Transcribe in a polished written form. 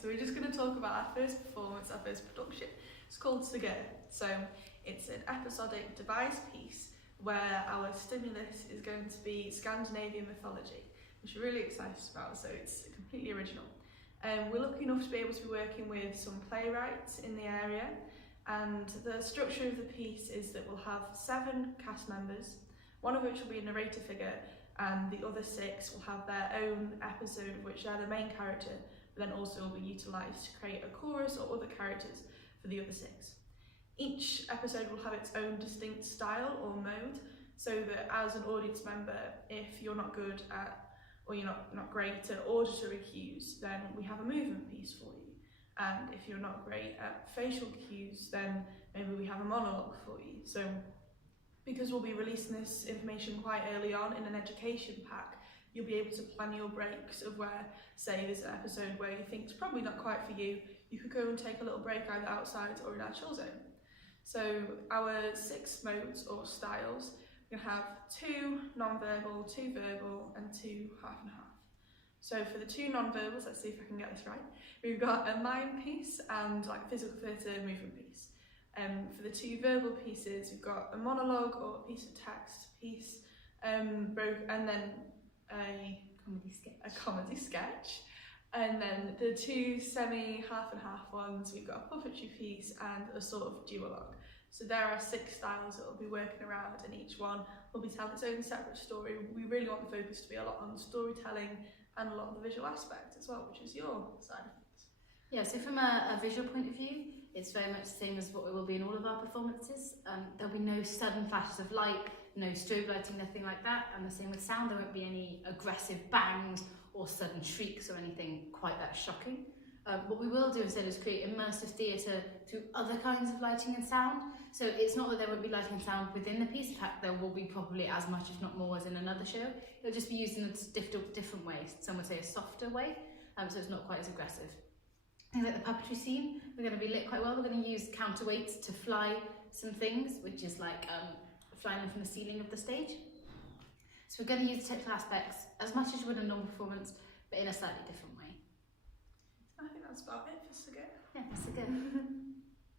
so we're just going to talk about our first performance, our first production. It's called Sögur. So it's an episodic devised piece where our stimulus is going to be Scandinavian mythology, which we're really excited about, so it's completely original. We're lucky enough to be able to be working with some playwrights in the area, and the structure of the piece is that we'll have 7 cast members, one of which will be a narrator figure, and the other 6 will have their own episode of which they're the main character, but then also will be utilised to create a chorus or other characters for the other 6. Each episode will have its own distinct style or mode, so that as an audience member, if you're not good at, or you're not great at auditory cues, then we have a movement piece for you. And if you're not great at facial cues, then maybe we have a monologue for you. So because we'll be releasing this information quite early on in an education pack, you'll be able to plan your breaks of where, say there's an episode where you think it's probably not quite for you, you could go and take a little break either outside or in our chill zone. So our 6 modes or styles, we're going to have 2 non-verbal, 2 verbal and 2 half and half. So for the 2 non-verbals, let's see if I can get this right, we've got a mime piece and like physical theatre movement piece. For the 2 verbal pieces, we've got a monologue or a piece of text piece, and then a comedy sketch. And then the 2 semi half and half ones, we've got a puppetry piece and a sort of duologue. So there are 6 styles that we'll be working around, and each one will be telling its own separate story. We really want the focus to be a lot on storytelling and a lot of the visual aspect as well, which is your side of things. Yeah, so from a visual point of view, it's very much the same as what it will be in all of our performances. There'll be no sudden flashes of light, no strobe lighting, nothing like that. And the same with sound, there won't be any aggressive bangs or sudden shrieks or anything quite that shocking. What we will do instead is create immersive theatre through other kinds of lighting and sound. So it's not that there won't be lighting and sound within the piece. In fact, there will be probably as much, if not more, as in another show. It'll just be used in a different way. Some would say a softer way, so it's not quite as aggressive. Things like the puppetry scene, we're going to be lit quite well. We're going to use counterweights to fly some things, which is like flying them from the ceiling of the stage. So we're going to use the technical aspects as much as you would in a normal performance, but in a slightly different way. I think that's about it for Sögur. Yeah, that's good.